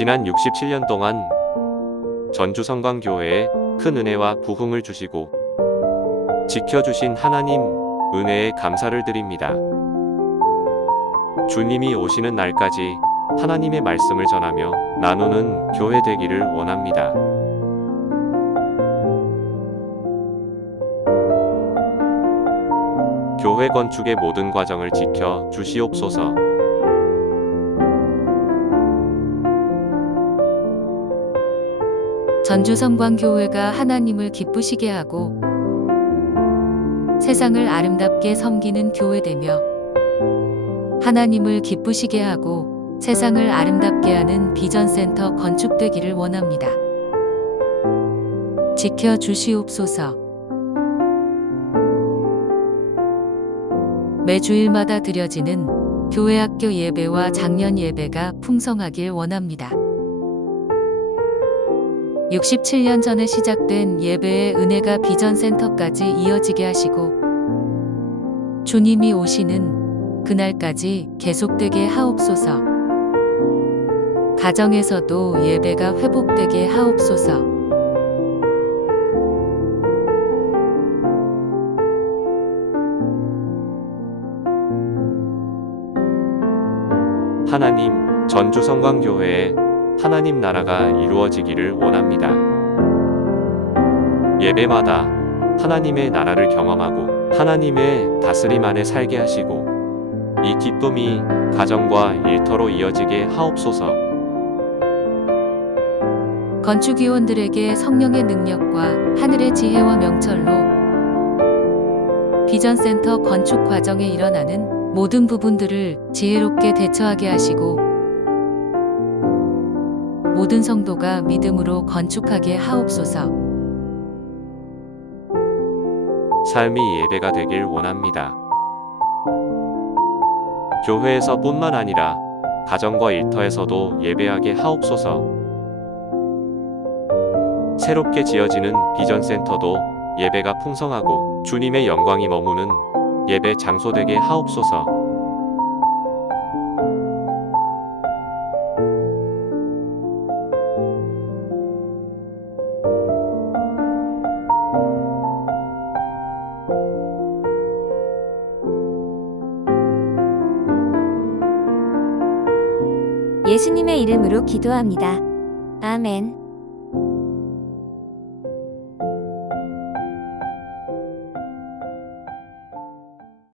지난 67년 동안 전주성광교회에 큰 은혜와 부흥을 주시고 지켜주신 하나님 은혜에 감사를 드립니다. 주님이 오시는 날까지 하나님의 말씀을 전하며 나누는 교회 되기를 원합니다. 교회 건축의 모든 과정을 지켜 주시옵소서. 전주성광교회가 하나님을 기쁘시게 하고 세상을 아름답게 섬기는 교회되며 하나님을 기쁘시게 하고 세상을 아름답게 하는 비전센터 건축되기를 원합니다. 지켜주시옵소서. 매주일마다 드려지는 교회학교 예배와 장년 예배가 풍성하길 원합니다. 67년 전에 시작된 예배의 은혜가 비전센터까지 이어지게 하시고 주님이 오시는 그날까지 계속되게 하옵소서. 가정에서도 예배가 회복되게 하옵소서. 하나님, 전주성광교회에 하나님 나라가 이루어지기를 원합니다. 예배마다 하나님의 나라를 경험하고 하나님의 다스림 안에 살게 하시고 이 기쁨이 가정과 일터로 이어지게 하옵소서. 건축위원들에게 성령의 능력과 하늘의 지혜와 명철로 비전센터 건축 과정에 일어나는 모든 부분들을 지혜롭게 대처하게 하시고 모든 성도가 믿음으로 건축하게 하옵소서. 삶이 예배가 되길 원합니다. 교회에서뿐만 아니라 가정과 일터에서도 예배하게 하옵소서. 새롭게 지어지는 비전센터도 예배가 풍성하고 주님의 영광이 머무는 예배 장소 되게 하옵소서. 예수님의 이름으로 기도합니다. 아멘.